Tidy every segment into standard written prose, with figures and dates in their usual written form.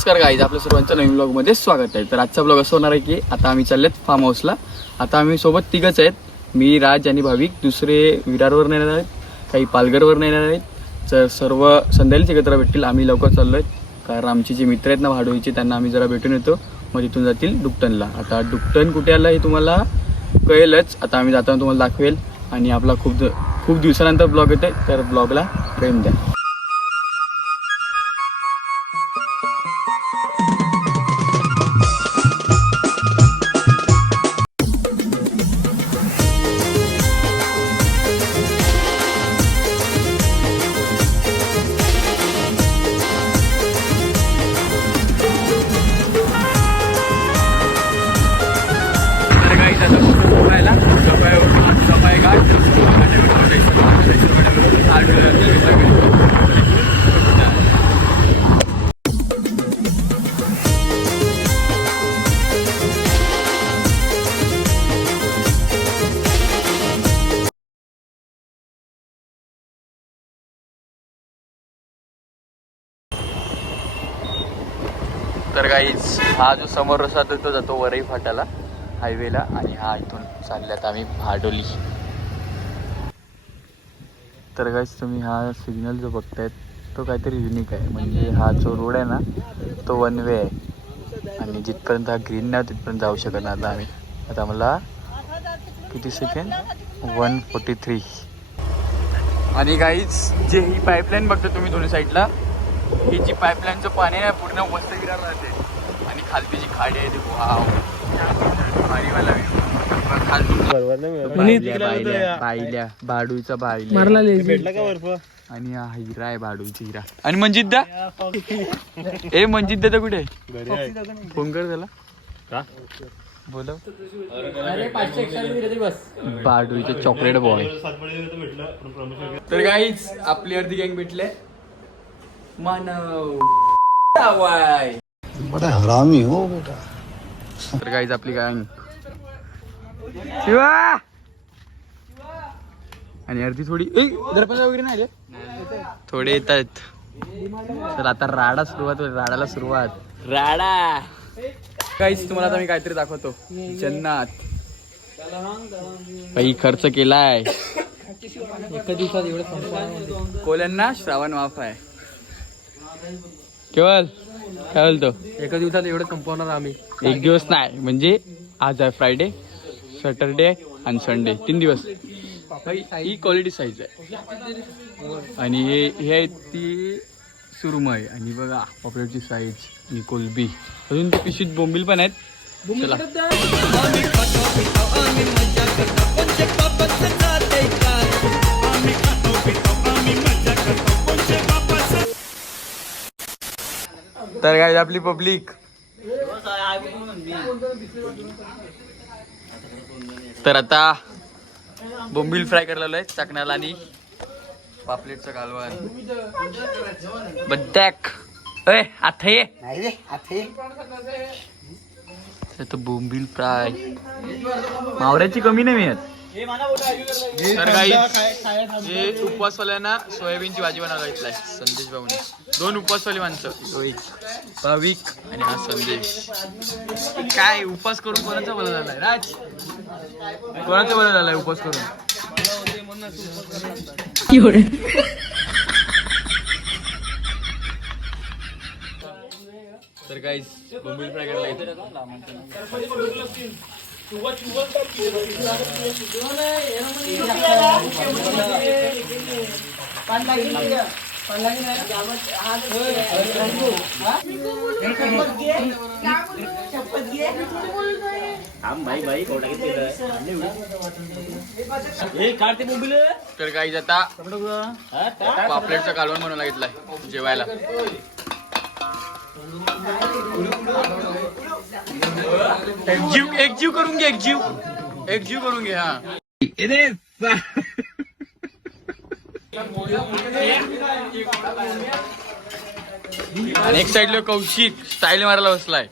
नमस्कार गाईज, आपल्या सर्वांचं नवीन ब्लॉगमध्ये स्वागत आहे. तर आजचा ब्लॉग असं होणार आहे की आता आम्ही चाललेत फार्म हाऊसला. आता आम्ही सोबत तिघच आहेत, मी, राज आणि भाविक. दुसरे विरारवर येणार आहेत, काही पालघरवर येणार आहेत. तर सर्व संध्याकाळीच एकत्र भेटतील. आम्ही लवकर चाललो आहेत कारण आमचे जे मित्र आहेत ना भाडोळीचे, त्यांना आम्ही जरा भेटून येतो. मग तिथून जातील डुकटनला. आता डुकटन कुठे आला हे तुम्हाला कळेलच. आता आम्ही जाताना तुम्हाला दाखवेल. आणि आपला खूप दिवसानंतर ब्लॉग येत आहे, तर ब्लॉगला प्रेम द्या. तर गाईज हा जो समोर रस्ता तो जातो वरई फाट्याला हायवेला, आणि हा इथून चालल्यात आम्ही भाडोली. तर गाईज तुम्ही हा सिग्नल जो बघतायत तो काहीतरी युनिक आहे. म्हणजे हा जो रोड आहे ना तो वन वे आहे, आणि जिथपर्यंत हा ग्रीन नाही तिथपर्यंत जाऊ शकत नाही. आता आम्ही आता मला किती सेकंड 143. आणि गाईज जे ही पाईपलाईन बघता तुम्ही दोन्ही साईडला, ही जी पाईपलाईनचं पाणी आहे पूर्ण मस्त विरार राहते. आणि खालती जी खाडी आहे ती वाव भारीवाला बायल्या भाडूचा बायल्या आणि हा हिरा आहे, भाडूचा हिरा. आणि मंजिद्दा ए मंजिद्दा तर कुठे फोन कर त्याला का बोलव. भाडूचा चॉकलेट बॉय. तर गाईज आपली अर्धी गँग भेटले. मानव बड़ा हरामी हो बेटा. तर गाईज आपली गँग शिवा आणि अर्धी थोडी दर्पणा वगैरे नाही थोडे येत आहेत. तर आता राडा सुरुवात होईल, राडाला सुरुवात राडा. गाईज तुम्हाला आता मी काहीतरी दाखवतो. जन्नत काही खर्च केलाय एका दिवसात एवढं. कोल्यांना श्रावण माफ आहे केवळ. काय बोलतो एका दिवसात एवढं संपवणार आम्ही. एक दिवस नाही, म्हणजे आज आहे फ्रायडे, सॅटरडे आणि संडे, 3 दिवस. ही क्वालिटी साईज आहे. आणि हे आहे ती सुरमई. आणि बघा पॉपलेटची साईज ही कोलबी. अजून ते पिशवीत बोंबील पण आहेत. चला तर काय आपली पब्लिक. तर आता बोंबील फ्राय करायला आहे चाकण्याला, आणि पापलेटचं कालवण बद्दॅक. अय आथे तर बोंबील फ्राय मावऱ्याची कमी नाही मिळत. तर काही जे उपवासवाल्यांना सोयाबीनची भाजी बनवायला घेतलाय संदेश भाऊने. 2 उपवासवाली माणसं, रोहित भाविक आणि हा संदेश. काय उपवास करून कोणाचा बरं झालाय राज? कोणाचा बरं झालाय उपवास करून? तर गाईस बोंबील फ्राय करायला येते. तर गाईस आता पापलेटचं कालवण बनवायला घेतलाय जेवायला. एकजीव करून घे, एकजीव करून घे. हा आणि एक साइडला कौशिक स्टाईल मारायला बसलाय.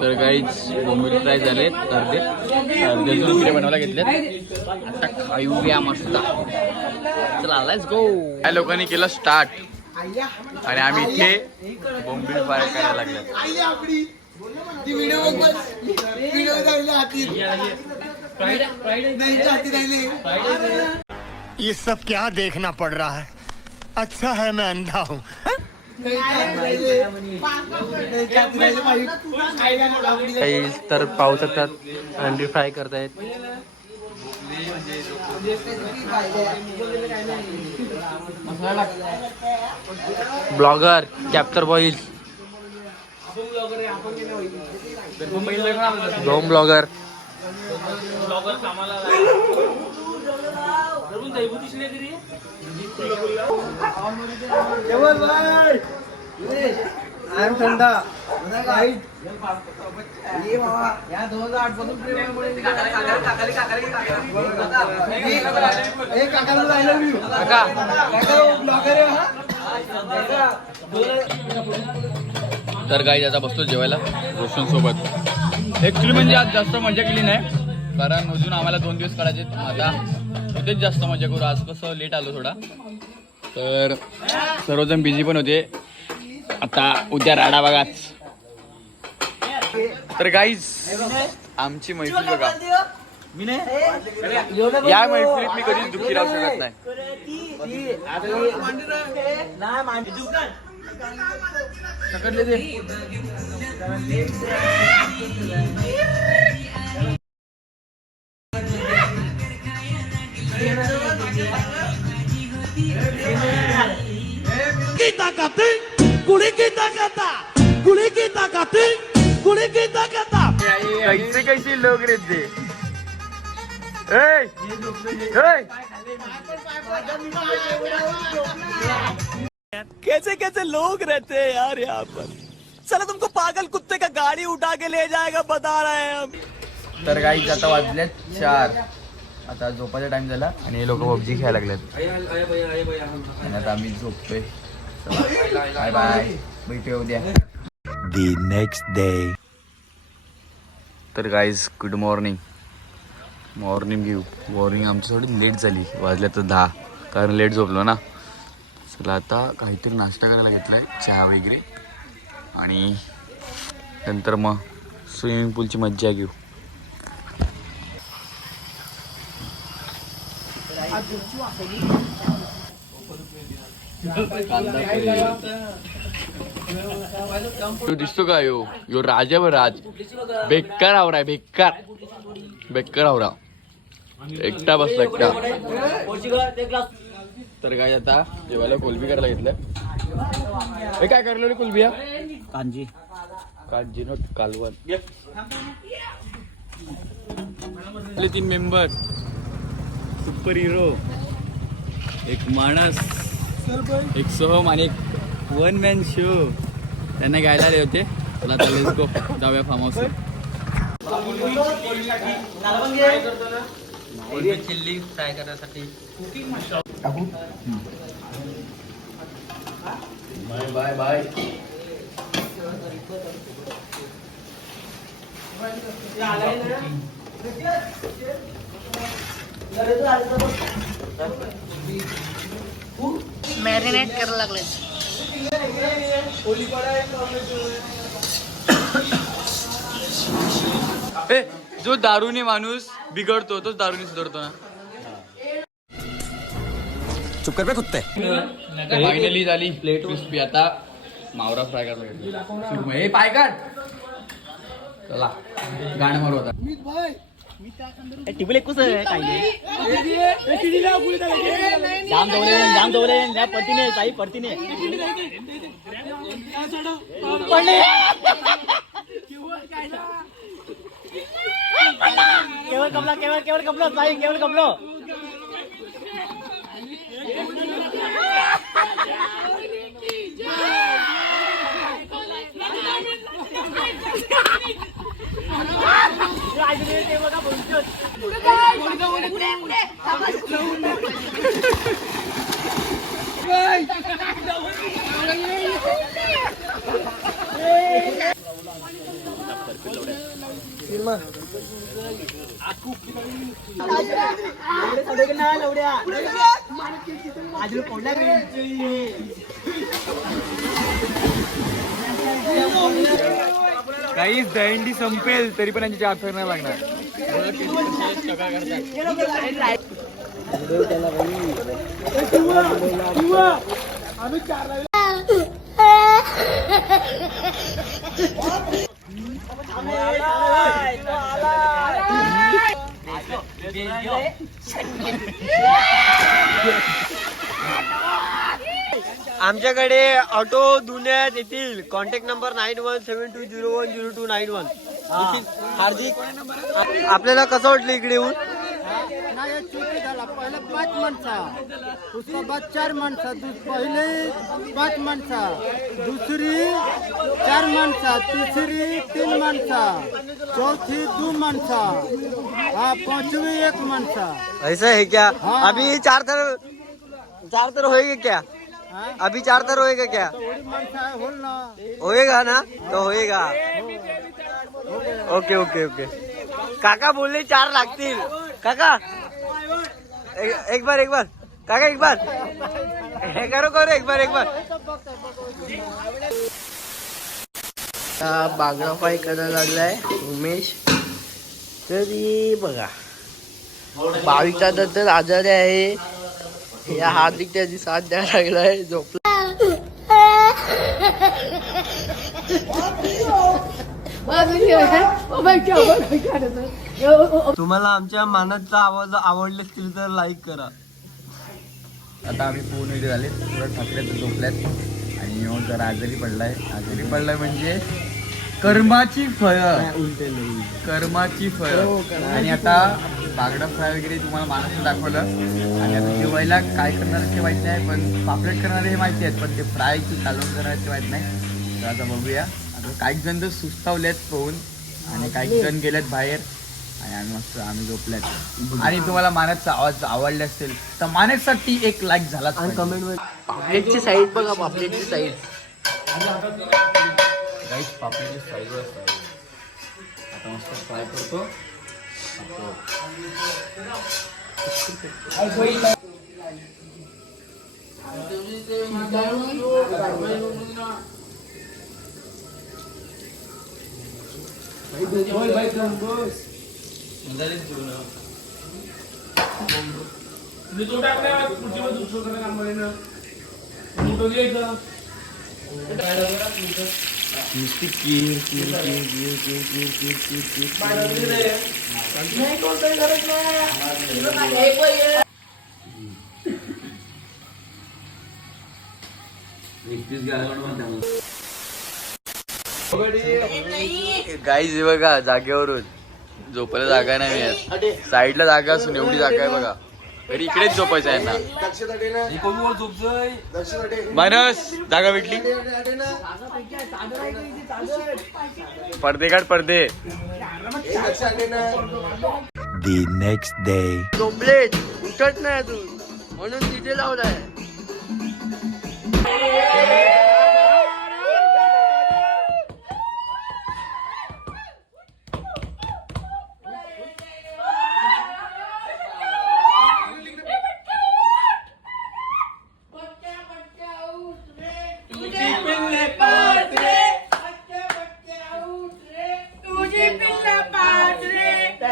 तर गाईज बोंबील फ्राय झालेत, अर्धे बनवायला घेतलेत. आता खाऊया मस्त. चला लेट्स गो. या लोकांनी केलं स्टार्ट. आणि आम्ही इथे बोंबील फ्राय करायला लागलो. ये सब क्या देखना पड़ रहा है. अच्छा है मैं अंधा हूँ. काही तर पाहू शकतात अंडी फ्राय करतायत. ब्लॉगर कॅप्चर बॉईज दोन ब्लॉगर थंडा तर गाईज आता बसतो जेवायला रोशन सोबत. ऍक्च्युली म्हणजे आज जास्त मजा केली नाही, कारण अजून आम्हाला 2 दिवस काढायचे. आता उद्याच जास्त मजा करू. आज कसं लेट आलो थोडा, तर सर्वजण बिझी पण होते. आता उद्या राडा बघाच. तर गाईज आमची मैफिल बघा. या मैफिलीत मी कधीच दुःखी राहू शकत नाही. कैसे कैसे लोग रहते. कैसे कैसे लोग रहते हैं यार यहाँ पर. चलो तुमको पागल कुत्ते का गाड़ी उठा के ले जाएगा बता रहे हैं हम. तर गाईज आता वाजले 4. आता झोपाचा टाइम झाला आणि हे लोक पबजी खेळायला लागलेत. आणि आता आम्ही झोपतोय. बाय बाय, भेटूया उद्या. The next day. तर गाईज गुड मॉर्निंग. मॉर्निंग आमची थोडी लेट झाली. वाजल्या तर 10, कारण लेट झोपलो ना. चला आता काहीतरी नाश्ता करायला घेतला आहे, चहा वगैरे, आणि नंतर मग स्विमिंग पूलची मज्जा घेऊ. तू दिसतो का यो राजा व राज बेकार आवरा आहे. बेकार आवरा एकटा बसला एकटा. तर काय आता जेवायला कोलबी करायला घेतलं. हे काय करलो रे कोलबिया? कांजी नोट कालवण. आपले 3 मेंबर, सुपर हिरो, एक माणस, एक सोहम आणि एक 1 मॅन शो. त्यांना घ्यायला आले होते. चला आता लेट्स गो, जाऊया फार्म हाऊस. चिल्ली फ्राय करण्यासाठी बाय बाय. मॅरिनेट करायला लागले. जो दारूने माणूस बिघडतो तोच दारूने सुधारतो ना. चुप कर बे कुत्ते. फायनली झाली प्लेट क्रिस्पी. आता मावरा फ्राय करायला. हे पाय काढ. चला गाणं मारू आता. टिबले कुछ है जाम दौले या पडतीने साई पडतीने केवळ कमला साई केवळ कमलो. काहीच दहींडी संपेल तरी पण यांची आठवण नाही लागणार. आमच्याकडे ऑटो धुण्यात येतील. Contact number 9172010291. हार्दिक, आपल्याला कसं वाटलं इकडे येऊन? नाही चुकी झाला. पहिले 5 माणसा, उसका बाद 4 माणसा, पहिले 5 माणसा, दुसरी 4 माणसा, तिसरी 3 माणसा, चौथी 2 माणसा, पांचवी 1 माणसा. ऐसा है क्या? अभी चार तर होएगा क्या? अभी 4 तर होएगा क्या? माणसा होल ना. होएगा ना? तो होएगा. Okay okay okay. काका बोलले 4 लागतील. काका एक बार काका एक बार हे करो एक बार बागडा फ्राय करायला लागलाय उमेश. तरी बघा भाविकचा तर आजारी आहे. या हार्दिक त्याची साथ द्यायला लागलाय. झोपला. तुम्हाला आमच्या मानाचा आवाज आवडले असतील तर लाईक करा. आता आम्ही पूर्ण इथे झाले, पुढे ठाकऱ्यात झोपल्यात आणि येऊन जरा आजारी पडलाय म्हणजे कर्माची फळं. आणि आता बागडा फ्राय वगैरे तुम्हाला माणूस दाखवलं आणि आता जेवायला काय करणार ते माहिती नाही, पण पापलेट करणारे हे माहिती आहेत, पण ते फ्राय की कालवण करणार ते माहिती नाही. तर आता बघूया. आता काही जण तर सुस्तावलेत पाहून आणि काही जण गेलेत बाहेर आणि आम्ही झोपल्यात. आणि तुम्हाला मानसचा आवाज आवडला असेल तर मानससाठी एक लाईक झाला आणि कमेंट मध्ये पापलेटची साईड बघा. पापलेटची साईड गाईस, पापलेटची साईडवर आता मस्त फ्राय करतो. नुसती गाईज बघा, जागेवरून झोपायला जागा नाही मिळत. साईडला जागा असून एवढी जागा आहे बघा. तरी इकडेच झोपायचं आहे ना. मानस जागा भेटली. पडदे काढ पडदे. The next day. कॉम्प्लेट उठत नाही अजून म्हणून तिथे लावलाय.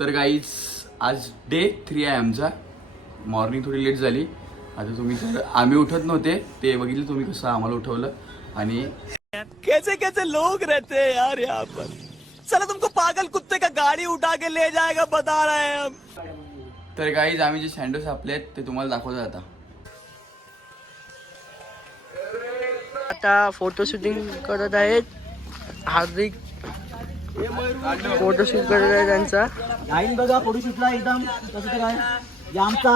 तर गाईज आज डे 3 आहे आमचा. मॉर्निंग थोडी लेट झाली. आता तुम्ही तर आम्ही उठत नव्हते ते बघितलं तुम्ही कसं आम्हाला उठवलं. आणि कैसे कैसे लोग रहते हैं यार यहाँ पर. चलो तुमको पागल कुत्ते का गाड़ी उठा के ले जाएगा बता रहे हैं हम. तर गाईज आम्ही जे सँडोस आपले आहेत ते तुम्हाला दाखवतात आता. आता फोटो शूटिंग करत आहेत. हार्दिक फोटोशूट करत आहे त्यांचा. लाईन बघा फोटोशूटला एकदम कसं काय आमचा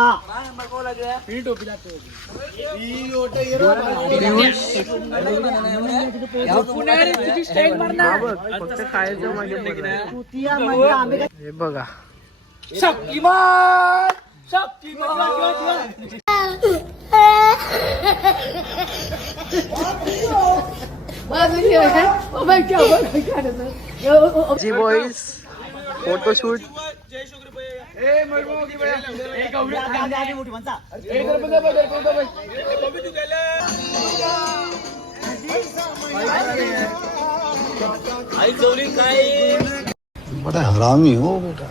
फक्त खायचं मागे हे बघा. जी बॉईज फोटोशूट बड़ा हरामी हो बेटा।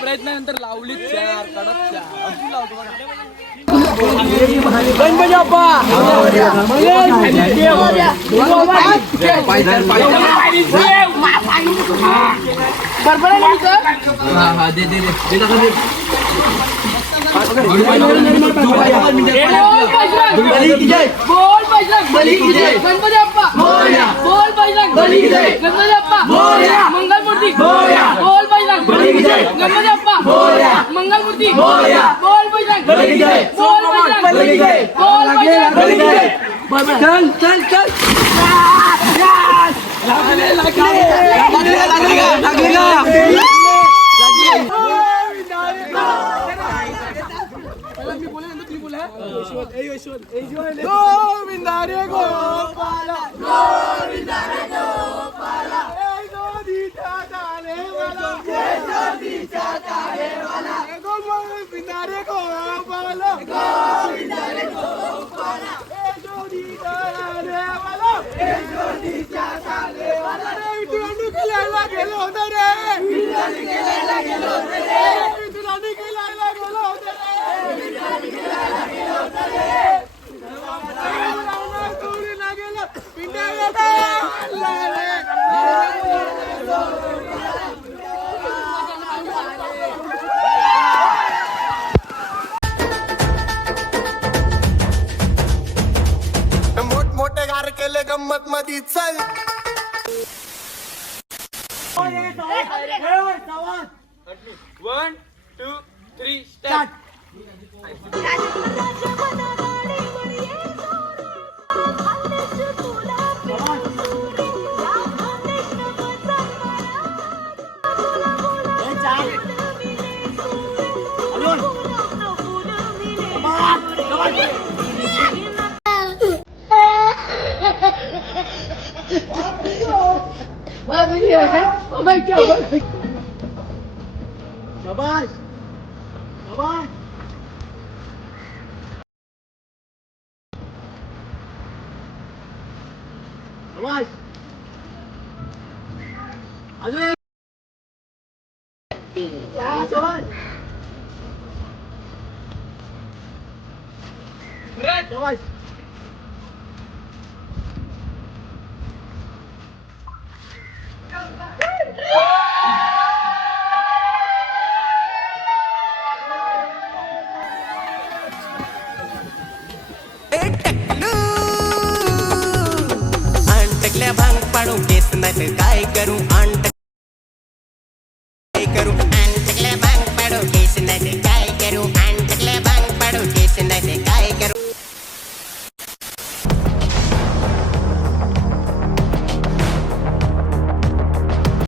प्रयत्नानंतर लावली चार कडक चार अजून लावतो मंगलमूर्ती बोल बजरंग बली की जय गणपती बाप्पा मंगलमूर्ती बोल बजरंग बली की जय बोल बजरंग बली की जय बोल बजरंग बली की जय चल चल चल मोठमोठे गार केले गंमत मधी चल. One two three start. भांग पाडू केस नाही काय करू काय करू